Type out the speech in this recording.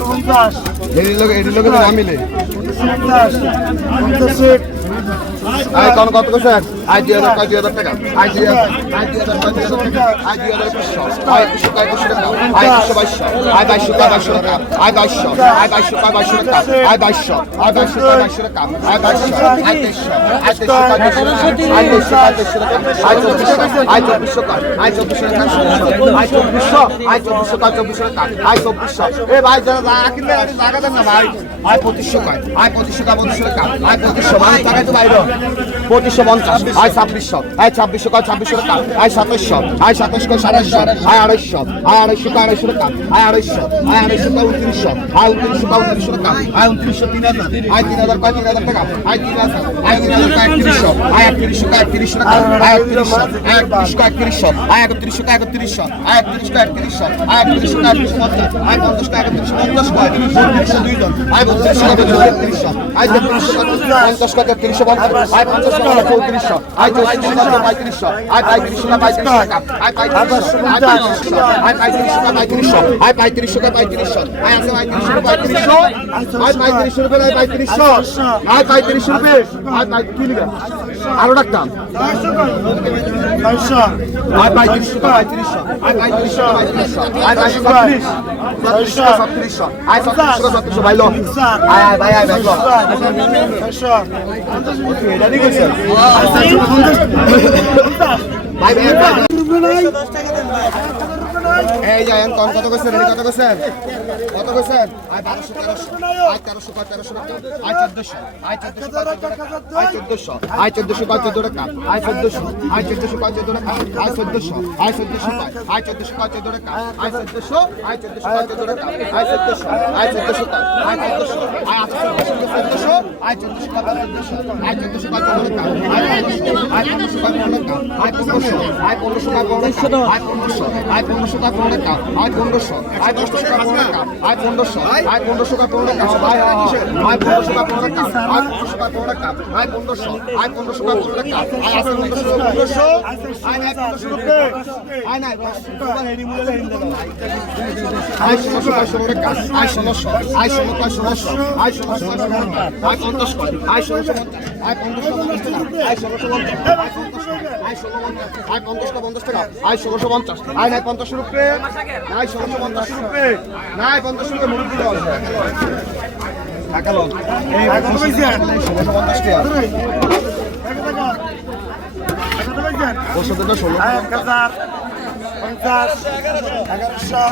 পঞ্চাশ এটির লোক এটির লোকে না মিলে পঞ্চাশ আয় কোন কত কইছে আয় দুই হাজার কয় দুই হাজার টাকা আয় দুই হাজার আয় দুই হাজার কয় দুই হাজার টাকা আয় দুই হাজার পাঁচশো আয় একুশশো কয় একুশশো টাকা আয় একুশশো বাইশশো আয় বাইশশো কয় বাইশশো টাকা আয় বাইশশো আয় বাইশশো কয় বাইশশো টাকা আয় বাইশশো আয় বাইশশো কয় বাইশশো টাকা আয় বাইশশো আয় তেইশশো আয় তেইশশো কয় তেইশশো টাকা আয় তেইশশো কয় তেইশশো টাকা আয় চব্বিশশো আয় চব্বিশশো কয় আয় চব্বিশশো টাকা আয় চব্বিশশো আয় চব্বিশশো কয় চব্বিশশো টাকা আয় চব্বিশশো এ ভাই যারা কিনলে জায়গা দেন না ভাই আয় পঁচিশশো কয় আয় পঁচিশশো কয় পঁচিশশো টাকা আয় পঁচিশশো মানুষ টাকায় তো বাইরে। পঁচিশশো পঞ্চাশ, আয় ছাব্বিশশো আয় ছাব্বিশশো কয় ছাব্বিশশো টাকা আয় সাতাশশো, আয় সাতাশ কয় সাতাশশো, আয় আড়াইশো আয় আড়াইশো কয় আড়াইশো টাকা আয় আড়াইশো আয় আড়াইশো কয় উনত্রিশশো, আয় উনত্রিশশো কয় উনত্রিশশো টাকা আয় উনত্রিশশো তিন হাজার, আয় তিন হাজার কয়, তিন হাজার টাকা, আয় তিন হাজার, আয় তিন হাজার কয়, একত্রিশশো, আয় একত্রিশশো কয়, একত্রিশশো টাকা, আয় একত্রিশশো, আয় একত্রিশ কয়, একত্রিশশো, আয় একত্রিশশো কয়, একত্রিশশো, আয় একত্রিশ কয়, একত্রিশশো, আয় একত্রিশশো কয়, একত্রিশশো পঞ্চাশ, আয় পঞ্চাশ কয়, একত্রিশশো পঞ্চাশ কয় দুইজন, আয় আয় তেত্রিশশো কয় পঞ্চাশ টাকা তেত্রিশশো পঞ্চাশ আয় পঞ্চাশ কয় চৌত্রিশশো আয় চৌত্রিশশো কয় পঁয়ত্রিশশো আয় পঁয়ত্রিশশো কয় পঁয়ত্রিশশো টাকা আয় পঁয়ত্রিশশো আয় পঁয়ত্রিশশো আয় পঁয়ত্রিশশো কয় পঁয়ত্রিশশো আয় পঁয়ত্রিশশো কয় পঁয়ত্রিশশো আয় আছে পঁয়ত্রিশশো কয় পঁয়ত্রিশশো আয় পঁয়ত্রিশশো আয় পঁয়ত্রিশশো আয় পঁয়ত্রিশশো রুপয়ে আয় পঁয়- কি লিখা আরও ডাকতাম ভাই ভাই এই যে আয়ন কত কইছেন এনি কত কইছেন কত কইছেন আয় 1200 1300 আয় 1300 কয় 1300 টাকা আয় 1400 আয় 1400 আয় 1400 আয় 1400 কয় 14 টাকা আয় 1400 আয় 1400 কয় 14 টাকা আয় 1400 আয় 1400 কয় আয় 1400 কয় 14 টাকা আয় 1400 আয় 1400 কয় 14 টাকা আয় 1400 আয় 1400 কয় আয় 1400 আয় 1400 আয় 1400 কয় 1400 আয় 1400 কয় 14 টাকা আয় 1400 আয় 1400 কয় 14 টাকা আয় 1500 আয় 1500 কয় 15 টাকা আয় 1500 আয় 1500 কয় 15 টাকা আয় 1500 আয় 1500 কয় 15 টাকা আয় 1500 আয় 1500 কয় 15 টাকা আয় আয় 1500 কয় 15 টাকা আয় 1500 কয় 15 টাকা আয় 1500 আয় 1500 কয় 15 টাকা আয় আছে 1500 আয় নাই 1500 রুপে আয় নাই 500 টাকা হেডি মুলে হেডি দাও আয় 1600 কয় 16 টাকা আয় 1600 আয় 16 কয় 1600 আয় 1600 কয় 16 আয় 50 আয় 1600 আয় 1500 আয় 1600 আয় 16 আয় 50 টা 50 টাকা। আয় 1650 আয় নাই 50 রুপে নাই 1650 রুপে নাই 50 রুপে মুরগি টাকা লোন এই কত কইছেন? 1650 টাকা। বছর থেকে 16 এক হাজার পঞ্চাশ এগারোশো